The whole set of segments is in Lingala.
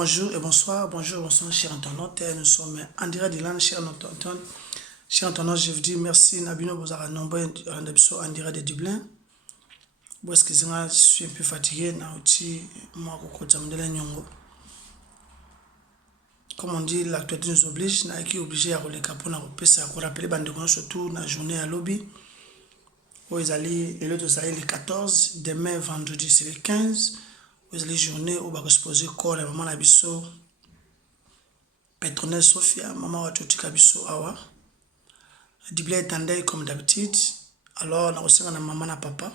Bonjour et bonsoir, chers internautes. Nous sommes en direct de l'an, chers internautes. Chers internautes, je vous dis merci. Nabino Bozara nombreux en direct de Dublin. Bon, excusez-moi, je suis un peu fatigué. Comme on dit, l'actualité nous oblige. Nous sommes obligés à rappeler surtout la journée à lobby. Vous allez le 14, demain vendredi c'est le 15. Vous allez journée où va exposer corps et maman Nabiso, Petronelle Sophia, maman Watotika Biso Awa. Dibla est comme d'habitude. Alors, nous avons na maman na papa.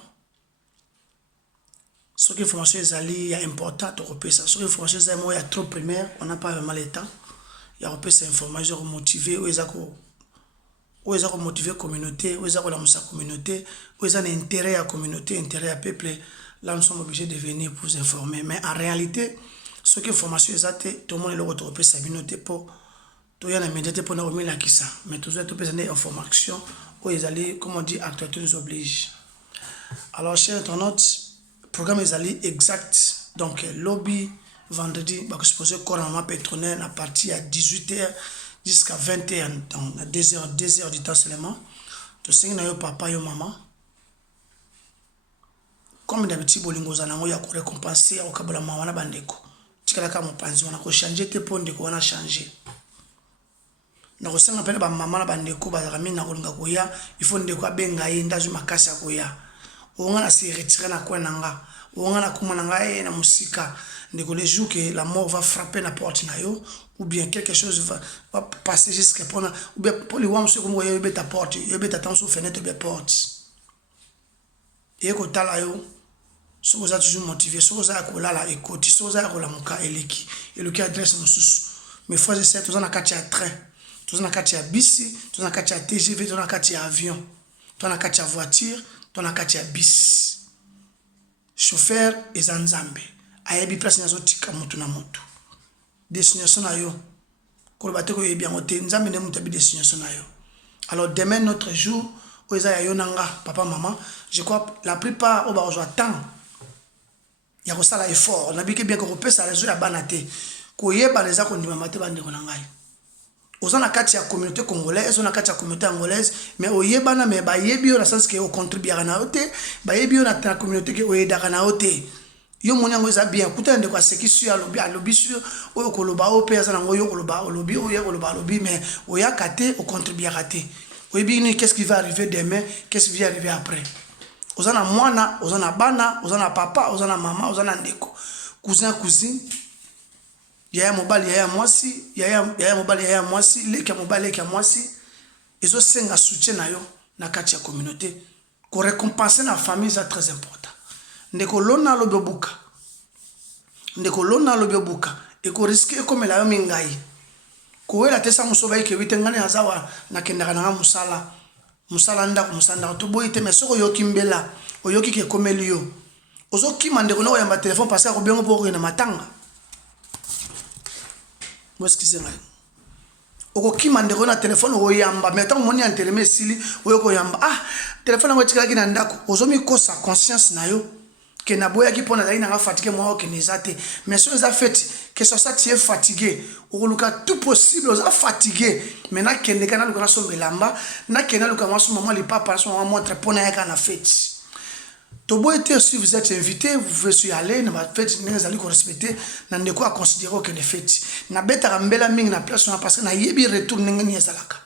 Ce qui est information il y a important de repérer ça. Ce qui est information il y a trop primaire, on n'a pas vraiment le temps. Il y a repérer ces informations motiver où ils ont motivé la communauté, où ils ont la communauté, où ils ont intérêt à la communauté, intérêt à peuple. Là, nous sommes obligés de venir pour vous informer. Mais en réalité, ce qui est information exacte, tout le monde est retrouvé sa communauté pour tout le monde pour nous remettre qui ça. Mais tout ça, tout le monde a information où ils allaient, comme on dit, actualité nous oblige. Alors, chers internautes, le programme est allé exact. Donc, lobby, vendredi, va exposer corps à maman Petronelle à partir à 18h jusqu'à 20h, dans 2 heures du temps seulement. Tout ce qui est papa et maman. Comme d'habitude, bolingo zanango ya récompenser au kabula maman na bandeko. Tikala ka mopanzi wana ko changer te po ndeko wana changer. Na ko senga pele ba maman na bandeko ba rami na kolinga koya, il faut ndeko abenga ye ndazu makasi ya koya. Onga na se retirer na kwa nanga. Onga na kuma nanga na musika. Ndeko les jours que la mort va frapper la porte na yo ou bien quelque chose va passer jusqu'à pour ou bien pour les wam se comme yo be ta porte, yo be ta temps sur fenêtre be porte. Et ko tala yo so vous êtes toujours motivé, so vous avez la écoute, so vous avez la muka eleki, et le qui adresse mon sous. Mes frères et sœurs, tous en a katia train, tous en a katia bisi, tous en a katia TGV, tous en a katia avion, tous en a katia voiture, tous en a katia bis. Chauffeur et zanzambe, ayebi place nazo tika mutu na mutu. Destination na yo, kolobate ko yebi angote, nzambe ne mutabi destination na yo. Alors demain notre jour, où ils ont yonanga, papa, maman, je crois la plupart au bas temps. Il y a ça l'effort. On a bien que on peut ça résoudre la banate. Koyeba les a qu'on dit mamate bande konangai. Aux na kati ya communauté congolaise, on a kati ya communauté angolaise, mais oyeba na mais ba yebi on sens que on contribue na ote, ba yebi on a ta communauté que oyeda na ote. Yo moni ngo za bien kuta ndeko aseki su ya lobi su oyo koloba ope za ngo yo koloba lobi oyo koloba lobi mais oya kate o contribue raté. Oyebi qu'est-ce qui va arriver demain, qu'est-ce qui va arriver après. Ozana mwana, ozana bana, ozana papa, ozana mama, ozana ndeko. Cousin, cousine. Yaya mobali, yaya mwasi, yaya mobali, yaya mwasi, leka mobali, leka mwasi. Ezo senga soutien na yo na kati ya communauté. Ko récompenser na famille c'est très important. Ndeko lona lobobuka. Ndeko lona lobobuka. Et ko risquer comme la yo mingai. Ko wela tesa musoba yake witengane azawa na kendaka na musala. Musala ndako musanda to boyite mais soko yoki mbela oyoki ke komeli yo ozo kima ndeko na oyamba téléphone passer ko bengo pour na matanga moi excusez moi oko kima ndeko na téléphone oyamba mais tant moni en télémé sili oyoko yamba téléphone ngo tikaki na ndako ozo mi kosa conscience na yo que na boya ki pona na fatigué moi que nezate mais so za fait que ça tu es fatigué ou luka tout possible aux fatigué maintenant que ne kana luka so belamba na kena luka maso maman les papa so maman montre pona ya kana fête to boy été si vous êtes invité vous pouvez y aller na fête n'ez allez respecter na ndeko a considérer que ne fête na beta rambela mingi na place na parce que na yebi retour n'engani ezalaka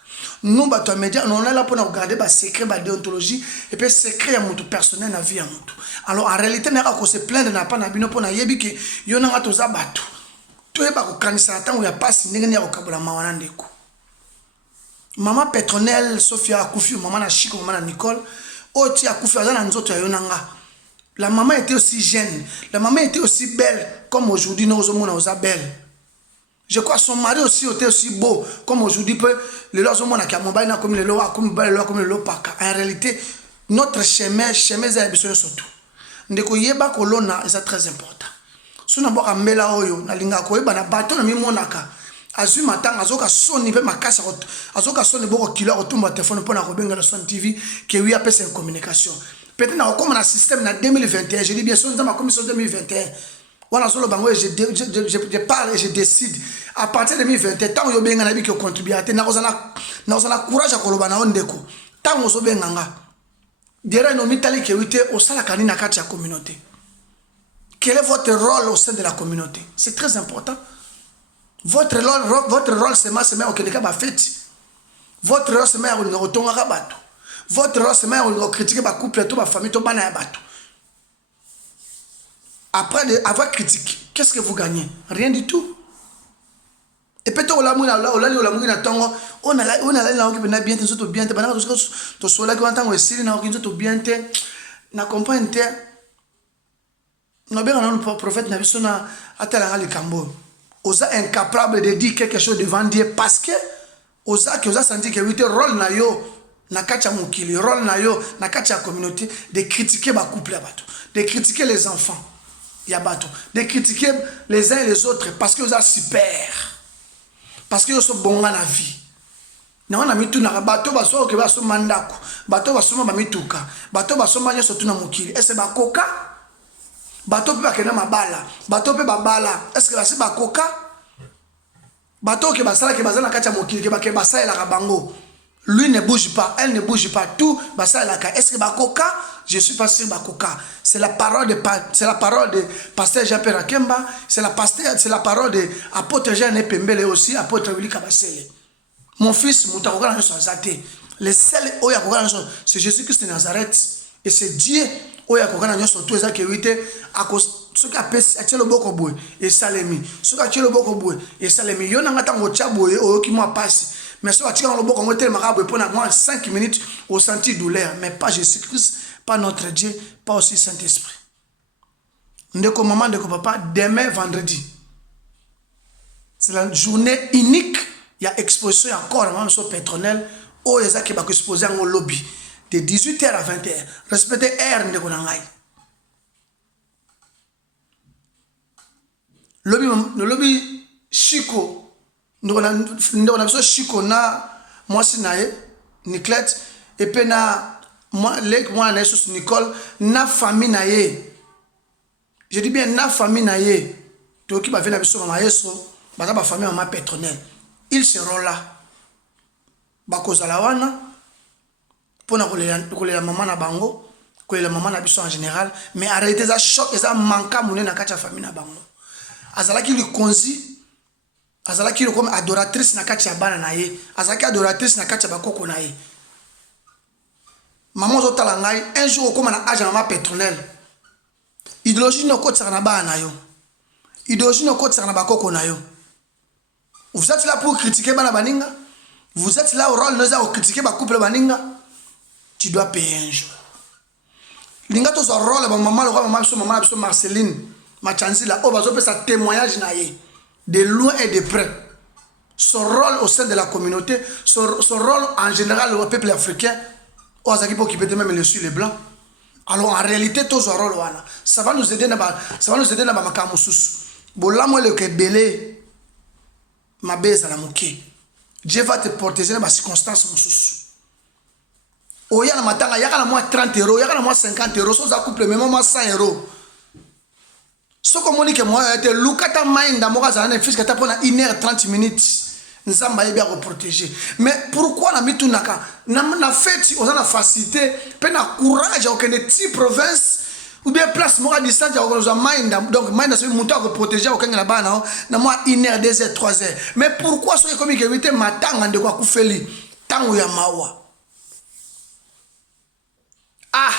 nous bato média on est là pour regarder ba secret ba déontologie et puis secret ya mutu personnel na vie ya mutu alors en réalité n'a pas se plaindre na pas na bino pour na yebi que yona nga toza bato to yeba ko kanisa tango ya passe ndenge ya kokabula mawana ndeko maman Petronelle Sophia akufi maman na Chico maman na Nicole oti akufi azana nzoto ya yonanga la maman était aussi jeune la maman était aussi belle comme aujourd'hui nous sommes oza belle. Je crois que son mari aussi était aussi beau, comme aujourd'hui, le lot comme le lot, comme le lot, en réalité, notre chemin est besoin surtout. Ndeko yeba kolona, c'est très important. Si on a un mbela oyo, na linga ko yeba na bateau na mi monaka. Azu matanga azoka soni pe makasa azoka soni boko kilo otumba téléphone pour na kobenga la son TV que oui appelle c'est communication. Peut-être na comme un système na 2021, je dis bien sûr dans ma commission 2021. Je parle et je décide. À partir de 2020, tant que je suis contribué, je suis courage à koloba na ondeko. Tant que je suis derrière nos mitali qui est au sein de la communauté. Quel est votre rôle au sein de la communauté? C'est très important. Votre rôle, c'est au Kenya Bafeti. Votre rôle, c'est au Tonga Bato. Votre rôle, c'est au critiquer ma couple, ma famille, tout bana Bato. Après avoir critiqué, qu'est-ce que vous gagnez? Rien du tout. Et peut-être on a bien, na comprendre te na bien le prophète na biso na atala le cambo osa incapable de dire quelque chose devant Dieu parce que osa senti que oui rôle na yo na kacha mukili rôle na yo na kacha communauté de critiquer ba couple ya bato, de critiquer les enfants ya bato, de critiquer les uns et les autres parce que osa super, parce que yo so bonga na vie. Na wana mitu na bato baso ke baso mandako bato baso ma mituka bato baso manya sotu na mukili ese bakoka bato pe bakena mabala bato pe babala est-ce que basi bakoka bato ke basala ke bazana kacha mukili ke bakeba basala la bango lui ne bouge pas elle ne bouge pas tout basala la ka est-ce que bakoka je suis pas sûr bakoka c'est la parole de pasteur Jean-Pierre Akemba, c'est la parole de apôtre Jean Pembele aussi apôtre Willy Kabasele. Mon fils, le seul c'est Jésus-Christ de Nazareth. Et c'est Dieu qui a tout ça qui est ce qui a fait le boko boy et salemi. Ce qui a fait le boko boy et salemi. Yo n'a pas de qui m'a passé. Mais ce qui a le boko motel marabout pendant moi 5 minutes au senti douleur. Mais pas Jésus-Christ, pas notre Dieu, pas aussi Saint-Esprit. Ndeko maman, ndeko papa, demain vendredi. C'est la journée unique. Il y a exposition encore même sur Pétronel où les gens qui vont exposer en lobby de 18h à 20h. Respectez R de Konangai. Le lobby Chico, nous avons Chico na moi sinaye Niclette et puis na moi na Jesus Nicole na famille naye. Je dis bien na famille naye. To qui va venir avec son maman Yeso, ba famille maman Pétronel. Ils seront là. Bakozala wana pour la maman na bango, la maman na biso en général, mais arrêtez ça choc et ça manque mon na kacha famille na bango. Azala qui lui conzi, azala qui comme adoratrice na kacha bana na ye, azala qui adoratrice na kacha bakoko na ye. Maman zo talangai un jour comme na âge maman Pétronel. Idéologie no ko tsana bana yo. Idéologie no ko tsana bakoko na yo. Vous êtes là pour critiquer Bana Baninga? Vous êtes là au rôle de critiquer ma couple Baninga? Tu dois payer un jour. Linga to son rôle, maman Marceline, ma chancela, oh, bazo sa témoignage de loin et de près. Son rôle au sein de la communauté, son rôle en général au peuple africain, oh, ça qui peut occuper même les Suisses les blancs. Alors en réalité, tout son rôle, ça va nous aider dans ma makamusus. Bola moi le kebele. Ma baisse à la moquée. Dieu va te protéger dans les circonstances. Oh, il y a la moins 30 €, il y a la moins 50 €, so ça couple même moi 100 €. Ce que moi dit que moi était Lukata mind dans moi ça fils que tu prends 1h30 minutes. Nous sommes bien protéger. Mais pourquoi na mitunaka na fait on a la facilité, pe na courage au que des petites provinces ou bien place moi à distance ya ko mind donc mind c'est monter à protéger au kanga bana na moi 1h 2h 3h mais pourquoi so comme que éviter matanga de kwa kufeli tango ya mawa ah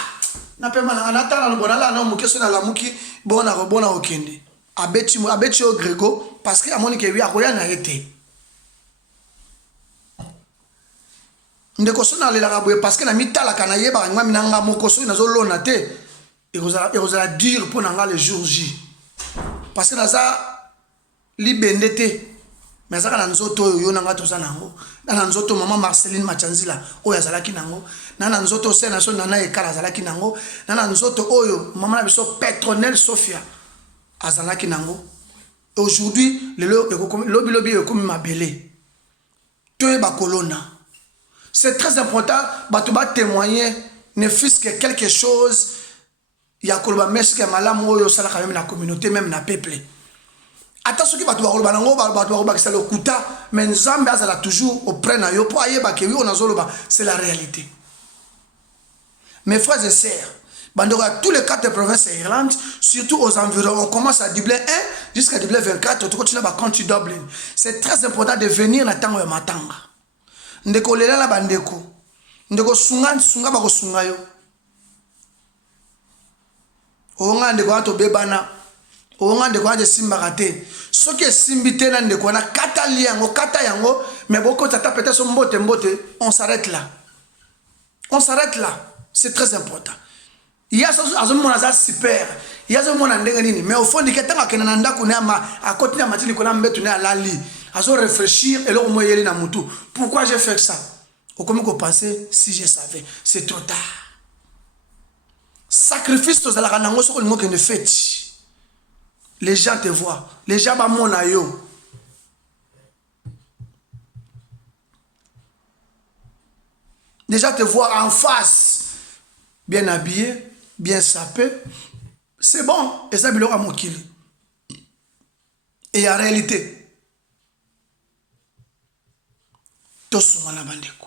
na pe mana anatala ngona la na mukeso na la muki bona okende abeti au grego parce que amoni ke wi akoya na été ndeko so na lela kabwe parce que na mitala kana yeba ngwa minanga mokoso na zo lona te. Et vous allez dire pour le jour J. Parce que nous avons libéré. Mais ça, nous avons maman Marceline Machanzila, Oya Zalaki Nango, Nana nous autres Sénation Nana et Kala Zalaki Nango, Nana nous autres Oyo, maman Biso Pétronel Sophia, Azalaki Nango. Aujourd'hui, le lobby est comme ma belé. Toye Bakolona. C'est très important, Batouba témoigner, ne fût-ce que quelque chose. ya koloba meske malamu oyo sala quand même la communauté même na peuple ata soki bato bakoloba nango bato bakobakisa lokuta mais nzambe azala toujours auprès na yo po ayeba ke oui on azoloba c'est la réalité. Mes frères et sœurs, bandoko à tous les 4 provinces d'Irlande, surtout aux environs, on commence à Dublin 1 jusqu'à Dublin 24, on continue à compter Dublin. C'est très important de venir na tango ya matanga. Ndeko lela la bandeko. Ndeko sunga bako sunga yo. Onga ndeko ato bebana. Onga ndeko anje simba kate. Soki simbi tena ndeko na kata liango, kata yango, mais beaucoup tata peut-être son mbote, on s'arrête là. On s'arrête là. C'est très important. Il y a ça super. Il y a ce mais au fond, il y a des gens qui à côté de la matinée, qui ont lali, à réfléchir et leur moyen na mutu. Pourquoi j'ai fait ça? Au comment vous pensez si je savais? C'est trop tard. Sacrifice aux alaranangos sur le mot que ne fait. Les gens te voient. Les gens ba mon ayo. Les gens te voient en face. Bien habillé, bien sapé, c'est bon. Et ça, il aura mon kili. Et en réalité, tout sungana bandeko.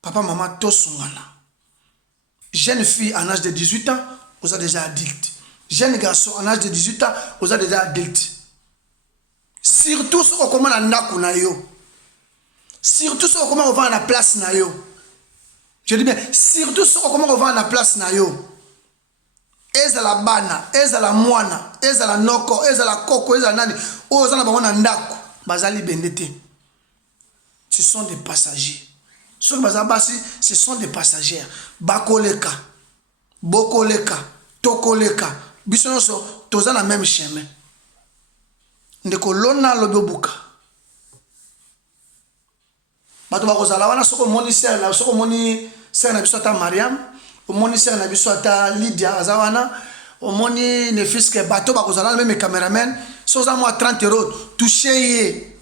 Papa, maman, tout sungana. Jeune fille en âge de 18 ans, vous êtes déjà adulte. Jeune garçon en âge de 18 ans, vous êtes déjà adulte. Surtout ce qu'on commande à Naku na yo. Surtout ce qu'on commande à la place na yo. Je dis bien, surtout ce comment on va à la place na yo. Eza la bana, eza la moana, eza la noko, eza la koko, eza nani. Oza na bango na ndako, bazali bendete. Ce sont des passagers. Ceux bazabasi, ce sont des passagers. Bakoleka, bokoleka, tokoleka. Bisonoso, toza na même chemin. Ndeko lona lobobuka. Bato bakozala wana soko moni sere na soko moni sere na biso ata Mariam, omoni sere na biso ata Lydia azawana, omoni ne fils que bato bakozala même cameraman, soza moi 30 euros toucher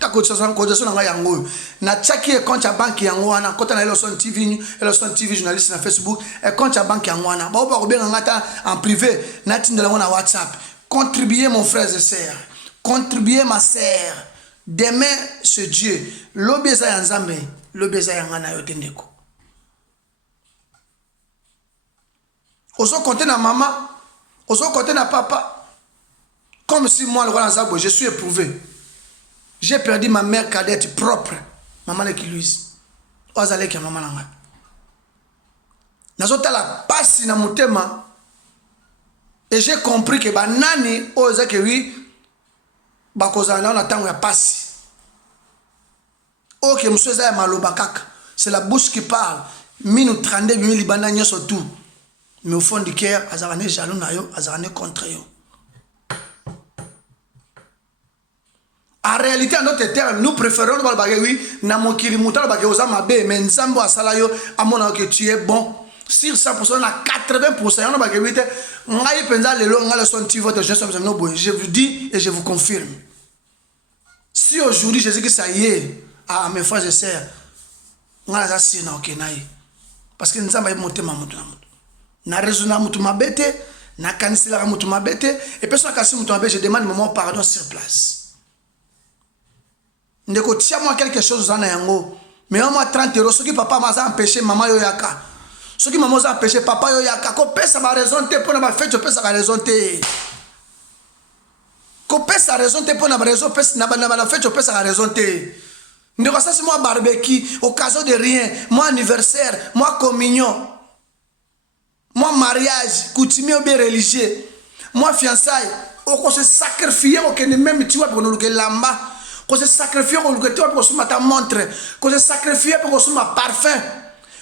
ta ko soza ko de na yango na chaki e compte ya banque yango wana kota na Elson TV journaliste na Facebook e compte ya banque yango wana ba ko benga ngata en privé na tindela na WhatsApp. Contribuez mon frère et sœur, contribuez ma sœur. Demain, ce Dieu, l'obéza yanzambe, l'obéza yangana yotendeko. Oso compter na maman, oso compter na papa. Comme si moi, le roi Zabo, je suis éprouvé. J'ai perdu ma mère cadette propre, maman le Louise. Ozale ki maman nanga. Nazota la passe na motema. Et j'ai compris que banani oza ke oui. Bakozana na tango ya pasi. Ok, monsieur Zaya maloba kaka. C'est la bouche qui parle. Minu 32 000 libana nyoso tout. Mais au fond du cœur, azarane jaloux na yo, azarane contre yo. En réalité, en d'autres termes, nous préférons le bagay oui, na mokili mutala bagay oza mabe, mais nzambo asala yo, amona que tu es bon. Sur 100%, on a 80%. On a bagay oui, ngai penza lelo ngala son ti votre je vous dis et je vous confirme. Si aujourd'hui Jésus qui ça y est à mes frères et sœurs, ngala za si na okenayi. Parce que nzamba est monté ma mutu na mutu. Na raisonna mutu mabete, na kanisila mutu mabete et personne kasi mutu mabete, je demande mon pardon sur place. Ndeko tia moi quelque chose dans yango. Mais au moins 30 euros, ce qui papa m'a empêché maman yo yaka. Ce qui m'a empêché papa yo yaka ko pesa ba raison te pour na fête pesa ba raison te. Ko pesa raison te pour na raison pesa na fête pesa ba raison te. Ndeko ça c'est moi barbecue, occasion de rien, moi anniversaire, moi communion. Moi mariage, coutumier ou bien religieux. Moi fiançailles, on se sacrifier au que même tu vois pour nous que lamba. Qu'on se sacrifie pour que tu vois pour ta montre. Qu'on se sacrifie pour que ma parfum.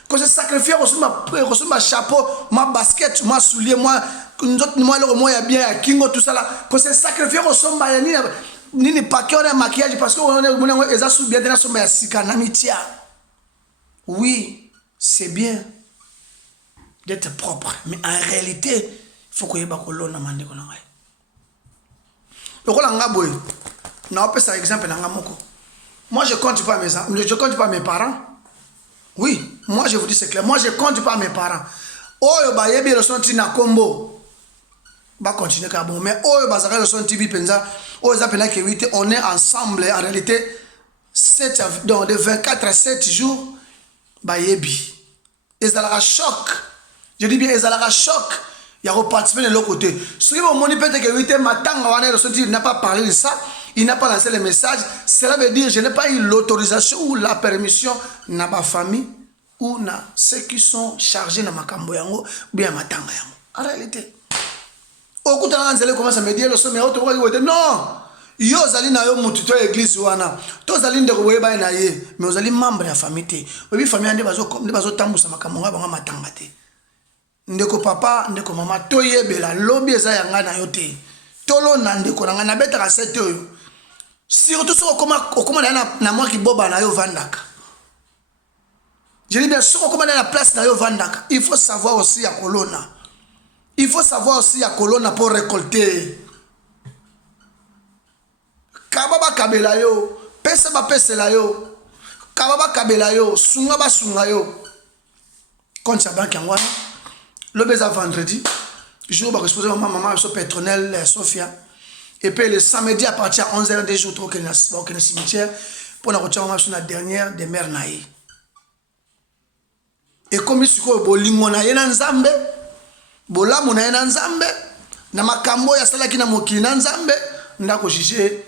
Qu'on se sacrifie pour ma chapeau, ma basket, ma soulier, moi le bien à kingo tout ça là. Qu'on se sacrifie pour ma ni paquet on maquillage parce que on est exact bien dans son sikanamitia. Oui, c'est bien d'être propre, mais en réalité, il faut que y ait pas de l'eau dans le monde. Le rôle en gaboy. Non, par exemple, moi je compte pas mes parents. Oui. moi je vous dis c'est clair, moi je compte pas mes parents. Oyo ba yebi le son na combo. Ba continuer ka bon, mais oyo ba zaka le son TV penza, oyo za pena ke 8, on est ensemble en réalité 7 dans de 24 à 7 jours ba yebi. Ezalaka choc. Je dis bien ezalaka choc. Il y a reparticipé de l'autre côté. Ce qui m'a dit peut-être que 8 matanga wana le son TV n'a pas parlé de ça. Il n'a pas lancé le message. Cela veut dire que je n'ai pas eu l'autorisation ou la permission de ma famille ou na ceux qui sont chargés dans ma kambo yango ou bien matanga yango. En réalité. Au coup de l'anzele commence à me dire le son mais autre non. Yo zali na yo mutu to église wana. To zali ndeko boyeba na ye mais ozali membre ya famille te. Obi famille ande bazo tambusa makambo ngaba matanga te. Ndeko papa ndeko mama to yebela lobi eza yanga na yo te. Tolo na ndeko na ngana beta ka 7 oyo. Surtout si on commence à moi qui boba na yo vandaka. Je dis bien, si on commence à la place na yo vandaka, il faut savoir aussi à colonna. Il faut savoir aussi à colonna pour récolter. Kababa kabela yo, pesa ba pesa la yo. Kababa kabela yo, sunga ba sunga yo. Quand ça banque en wana, le baiser vendredi, jour ba exposer maman so pétronelle Sophia. Et puis le samedi à partir de 11h des jours au cimetière pour la retenir sur la dernière des mères naï. Et comme si ko bolingo na ye na nzambe, bolamu na ye na nzambe, na makambo ya sala kina mokili na nzambe, ndako jije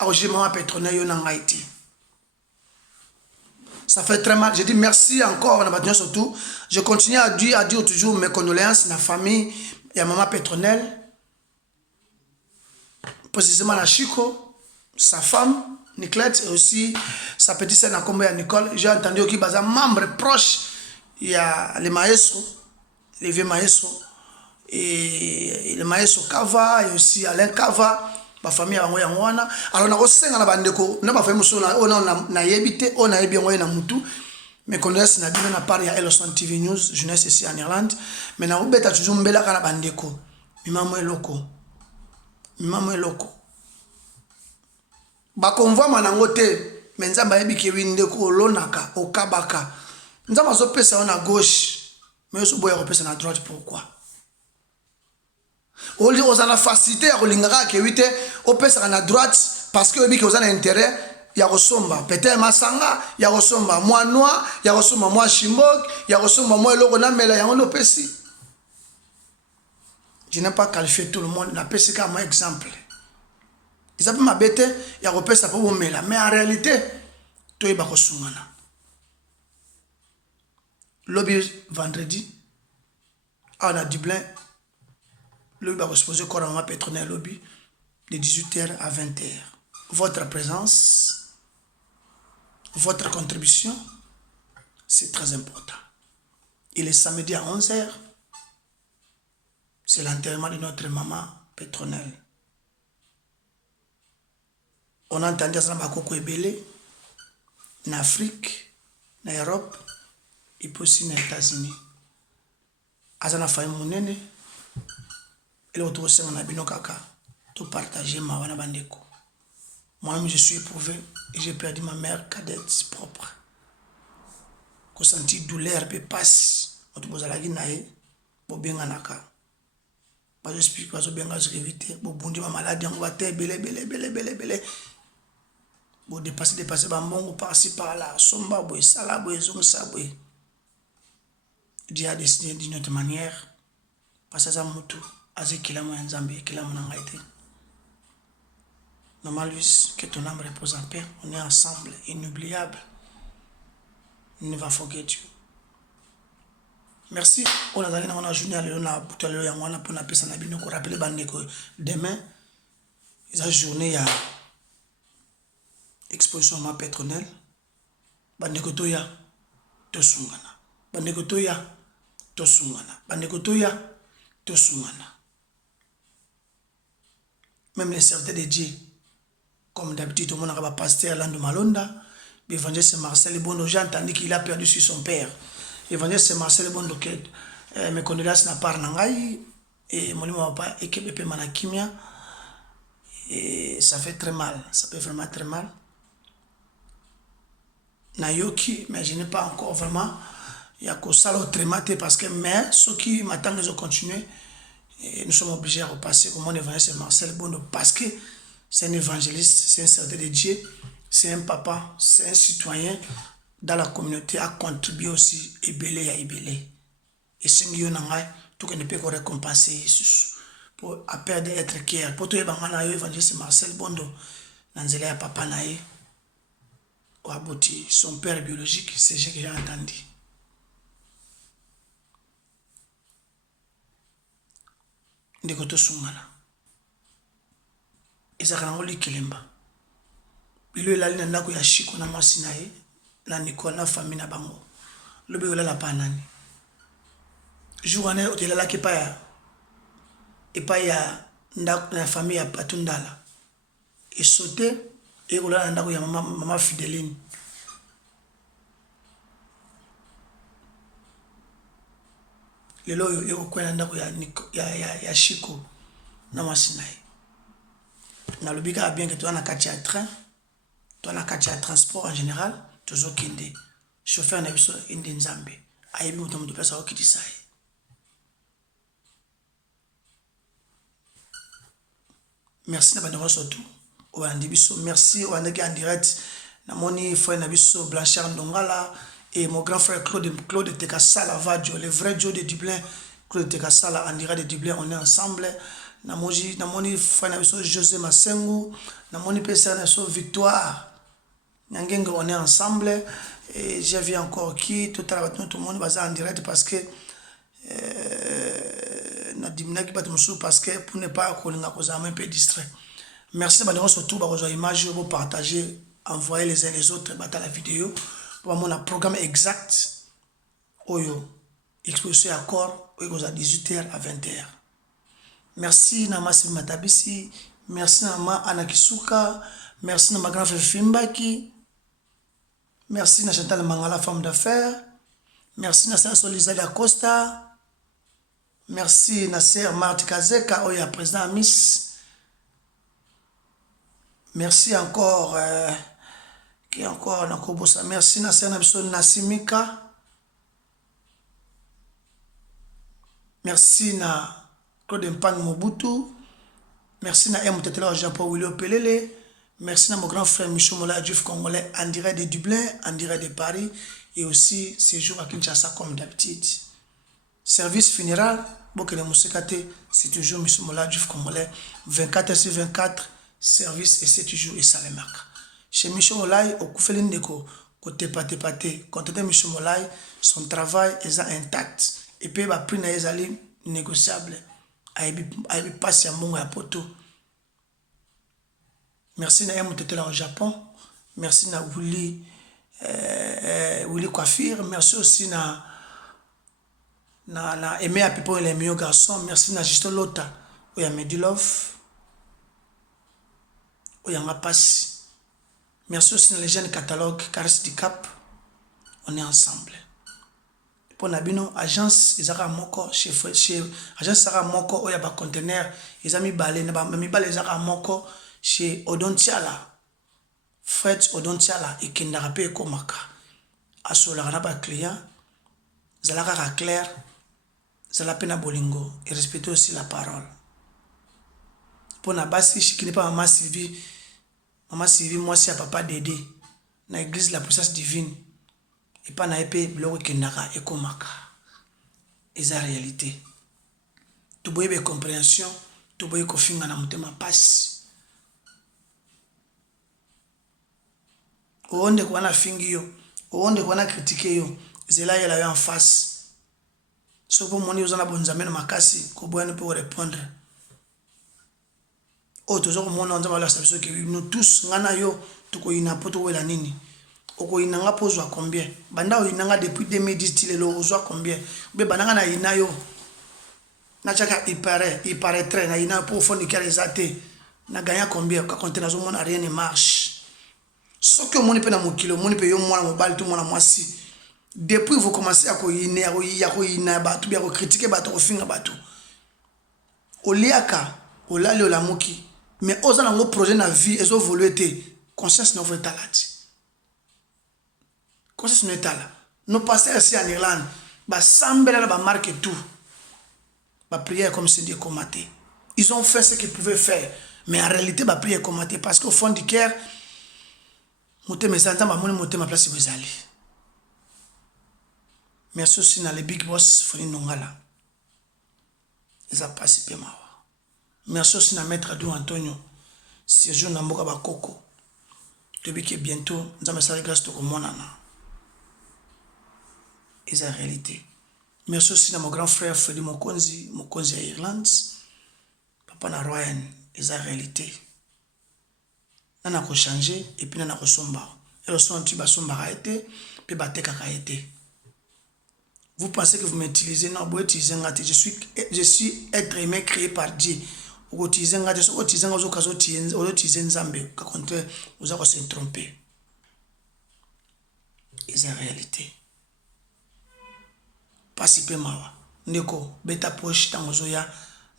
a jije maman pétronelle yo na ngaiti. Ça fait très mal. Je dis merci encore na batien surtout. Je continue à dire toujours mes condoléances à la famille et à maman pétronelle. Précisément la Chico, sa femme, Nicolette, et aussi sa petite sœur Nakombe Nicole. J'ai entendu qu'il y a un membre proche, il y a les maestros, les vieux maestros, et le maestro Kava, et aussi Alain Kava, ma famille a envoyé en Wana. Alors, on a aussi un bandeko, on a pas fait moussou, on a yébité, on a yébé envoyé dans Moutou. Mais qu'on laisse na bien na part ya Elson TV News, jeunesse ici en Irlande. Mais na obeta toujours mbela kana bandeko. Mimamo eloko. Mimamo eloko. Bakonvoi manango te, mais nzamba yebi ke windeko lonaka okabaka. Nzamba zo pesa on à gauche, mais zo boya pesa na droite pourquoi? Oli ozana facilité ya kolingaka ke wite o pesa na droite parce que yebi ke ozana intérêt ya kosomba. Peut-être masanga ya kosomba moi noir, ya kosomba moi chimbok, ya kosomba moi eloko na mela yango no pesi. Je n'ai pas qualifié tout le monde, na pesi ka moi exemple. Ils appellent ma bête, il y a repéré ça pour vous mais en réalité, tout est bako sungana. Lobby vendredi, on a Dublin, lobby bako exposé couramment pétronel lobby de 18h à 20h. Votre présence, votre contribution, c'est très important. Et le samedi à 11h, c'est l'enterrement de notre maman pétronelle. On a entendu ça dans Bakoko Ebele, en Afrique, en Europe, et puis aussi aux États-Unis. Azana faille monene, et l'autre aussi on a bino kaka, tout partager ma wana bandeko. Moi-même je suis éprouvé et j'ai perdu ma mère cadette propre. Qu'on sentit douleur peut passer, on te pose la guinaille, pour bien en aka. Pas j'explique pas bien à se éviter, pour bondi ma maladie on va te belé. Bon, dépasser bambon par-ci par-là, somba boy, sala boy, zonsa boy. Dieu a décidé d'une autre manière, parce à Moutou, à ce qu'il a moins Zambie, qu'il a mon angaité. Normalement, que ton âme repose en paix, on est ensemble, inoubliable. Never forget you. Merci. On a donné une journée à l'Éona, pour aller à Wana, pour la paix, ça n'a pas rappelé que demain, la journée, il y a exposition ma pétronelle bandeko toya tosungana bandeko toya tosungana bandeko toya tosungana même les serviteurs de Dieu comme d'habitude tout le monde a pasteur Lando Malonda l'évangéliste Marcel Bondo j'ai entendu qu'il a perdu sur son père l'évangéliste Marcel Bondo que mes condoléances na part nangai et mon nom pas équipe pe manakimia et ça fait très mal, ça fait vraiment très mal. Nayoki, mais je n'ai pas encore vraiment il y a que ça l'autre maté parce que mais ceux qui m'attendent ils ont continué et nous sommes obligés à repasser comme mon évangéliste c'est Marcel Bondo parce que c'est un évangéliste, c'est un serviteur de Dieu, c'est un papa, c'est un citoyen dans la communauté à contribuer aussi ébélé à ébélé. Et si nous avons tout qu'on ne peut récompenser Jesus pour à perdre être fier. Pour tout évangéliste Marcel Bondo, Nanzele à papa naïe, ou abouti son père biologique, c'est ce que j'ai entendu. Ndeko to sungana. Ezaka nango likelemba. Bilo elali na ndako ya shiko na mwasi na ye na Nicolas na famille na bango. Lobi olala pa nani. Jour ane otelalaki pa ya ndako na famille ya Patundala. Et sauté et olala na ndako ya mama Fideline. Lelo oyo ekokwela ndako ya shiko na mwasi na ye. Nalobi kaka bien que toi na kati ya train, toi na kati ya transport en général, tozokende. Chauffeur na biso inde nzambe. Ayebi moto moto pesa okitisa ye. Merci na bandeko surtout. Obandi biso, merci obandaki en direct. Na moni frère na biso Blanchard Ndongala et mon grand frère Claude Tekasala Vadio, le vrai Joe de Dublin. Claude Tekasala en direct de Dublin, on est ensemble. Namoni frère na biso José Masengu, namoni pesa na biso Victoire. Nyangenga on est ensemble et j'ai vu encore qui tout le monde va en direct parce que na diminaki bato musu parce que pour ne pas kolinga kozama un peu distrait. Merci bandeko surtout ba rejoindre image pour partager, envoyer les uns les autres bata la vidéo pour mon programme exact oyo exposition accord oyo à 18h à 20h. Merci na Masi Matabisi, merci na ma Anakisuka, merci na ma grand frère Fimbaki. Merci na Chantal Mangala, femme d'affaires. Merci na Sœur Solisa da Costa. Merci na Sœur Marthe Kazeka, oya président Miss. Merci encore, qui encore na Kobosa. Merci na Sœur Nabiso Nasimika. Merci na Claude Mpang Mobutu. Merci na M. Tetela Jean-Paul William Pelele. Merci à mon grand frère Michel Mola, juif congolais, en direct de Dublin, en direct de Paris, et aussi séjour à Kinshasa comme d'habitude. Service funéral, Bokele Moussekate, c'est toujours Michel Mola, juif congolais, 24h/24, service et c'est toujours et Salemaka. Chez Michel Mola, au Koufeline Deko, côté pate, quand Michel Mola, son travail est intact, et puis il prix n'est négociable, il passe à mon apoto. Merci na Mtetela au Japon. Merci na Willy Coiffure. Merci aussi na Aimé à Pipo et les meilleurs garçons. Merci na Justo Lota. Oya Medilov. Oya Ngapas. Merci aussi na les jeunes catalogues Caris du Cap. On est ensemble. Pour Nabino, agence Isara Moko, chez agence Sara Moko, oya ba conteneur. Ils ont mis balé, mi balé Isara Moko. Chez Odontiala, Fred Odontiala et Kendarape Komaka. À ce moment-là, client, Zalaka clair, Zalapena Bolingo, et respecter aussi la parole. Pour Nabasi, qui n'est pas Maman Sylvie, moi c'est papa Dédé, dans l'église la puissance divine, et pas na épée, Bloko Kendara et Komaka. Et la réalité. Tout boye de compréhension, tout boye de finga na mutema passe. Oonde kwa na fingi yo, oonde kwa na critique yo, zela yela yo en face. So pour moni uzana bonzamene makasi ko boyane pour répondre. O tozo ko mona nzamba la sabiso ke nous tous ngana yo tuko ina poto wela nini. Oko ina nga pozwa combien? Banda o ina nga depuis 2010 lelo ozwa combien? Be bananga na ina yo. Na chaka il paraîtrait na ina pour fond de carezate. Na gagner combien? Ka compter na zo mona rien ne marche. Ce que mon épée na mokilo, mon épée yo moi mobile tout mon mwasi. Depuis vous commencez à koyine, à batu, bien critiquer batu, au finga batu. Oliaka, olali olamuki, mais osa nango projet na vie, ezo volete, conscience no vetalati. Conscience no etala. nos pasteurs ici en Irlande, sambela ba marque tout. Ba prière comme si Dieu combattait. Ils ont fait ce qu'ils pouvaient faire, mais en réalité ba prière combattait parce qu'au fond du cœur, motema ezanza ba moni motema place bezali. Merci aussi na le big boss Foni Nongala. Ils a participé mawa. Merci aussi na maître Adou Antonio. Si je na mboka ba koko. Depuis que bientôt nous allons faire grâce au monana. Et c'est la réalité. Merci aussi à mon grand frère Freddy Mokonzi à Irlande. Papa na Ryan, et c'est la réalité. Nous avons changé et puis nous avons somba. Et le son tu vas somba été, puis bateka été. Vous pensez que vous m'utilisez, non, vous utilisez un je suis être aimé créé par Dieu. Vous utilisez un gâteau, vous utilisez un okazo, vous utilisez un zambé. Au contraire, vous allez se tromper. Et c'est la réalité. Participer mawa ndeko beta poche tango zoya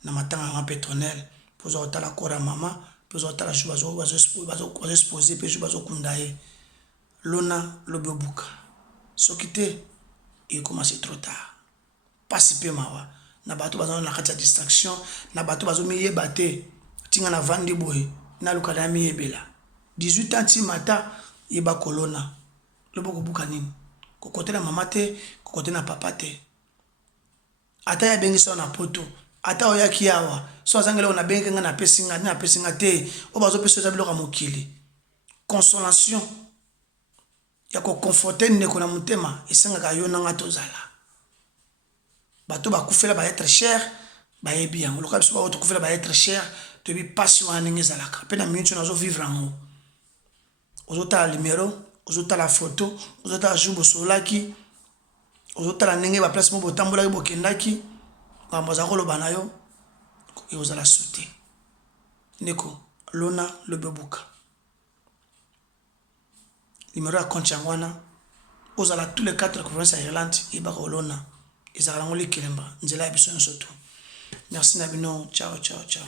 na matanga ma pétronnel pour zota la kora mama pour zota la bazo exposer pe bazo kundaye lona lobobuka sokite et commencer trop tard. Participer mawa na bato bazo na kati ya distraction na bato bazo miye baté tinga na vandi boy na lukala miye bela 18 ans ti mata yeba kolona lobobuka nini kokote na mama te kokote na papa te. Ata ya bengi na poto ata oya kiawa so azangela na bengi nga na pesinga te o bazo peso za biloko mokili consolation ya ko conforter ndeko na mutema esenga ka yona nga tozala bato bakufela ba être cher ba yebi yango loka biso ba to kufela ba être cher to bi pasi wana ngezalaka pe na minute nazo vivre en ozota numéro ozota la photo ozota jubo solaki ozotala ndenge ba place mo botambola bokendaki bamboza koloba na yo e ozala sauté ndeko lona lobebuka numéro ya compte yango wana ozala tous les 4 provinces ya Irlande ebaka olona ezala ngo lekelemba nzela ya biso nyonso tu merci na bino ciao ciao ciao